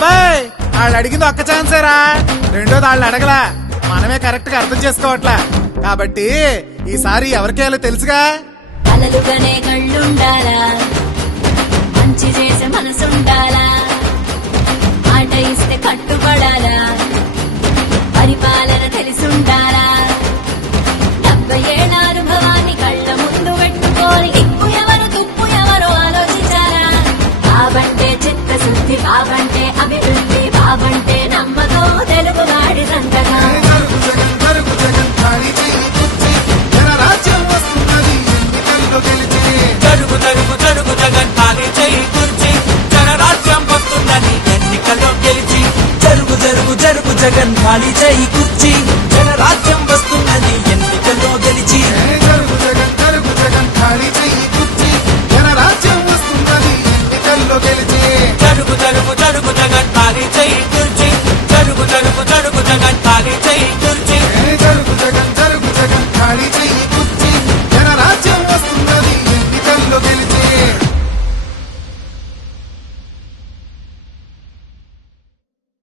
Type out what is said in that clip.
అబ్బాయి వాళ్ళు అడిగింది ఒక్క ఛాన్సేరా, రెండోది వాళ్ళు అడగలా, మనమే కరెక్ట్ గా అర్థం చేసుకోవట్లా. కాబట్టి ఈసారి ఎవరికేయాలో తెలుసుగా. అలలుగానే కళ్ళుండాలా, మంచి చేసే మనసుండాలా, మాట ఇస్తే కట్టుబడాలా, పరిపాలన తెలిసుండాలా, 70 ఏళ్ల అనుభవాన్ని కళ్ళ ముందు పెట్టుకొని ఇప్పు ఎవరు తుప్పు ఎవరు ఆలోచించాలా. బాబంటే చిత్తశుద్ధి, బాబంటే అభివృద్ధి, బాబంటే నమ్మకం తెలుగు వాడి సంతకం. జరుగు జరుగు జరుగు జగన్ ఖాళీ చేయి కుర్చీ, జనరాజ్యం వస్తుందని ఎన్నికల్లో గెలిచి. జరుగు జరుగు జరుగు జగన్ ఖాళీ చేయి కుర్చీ,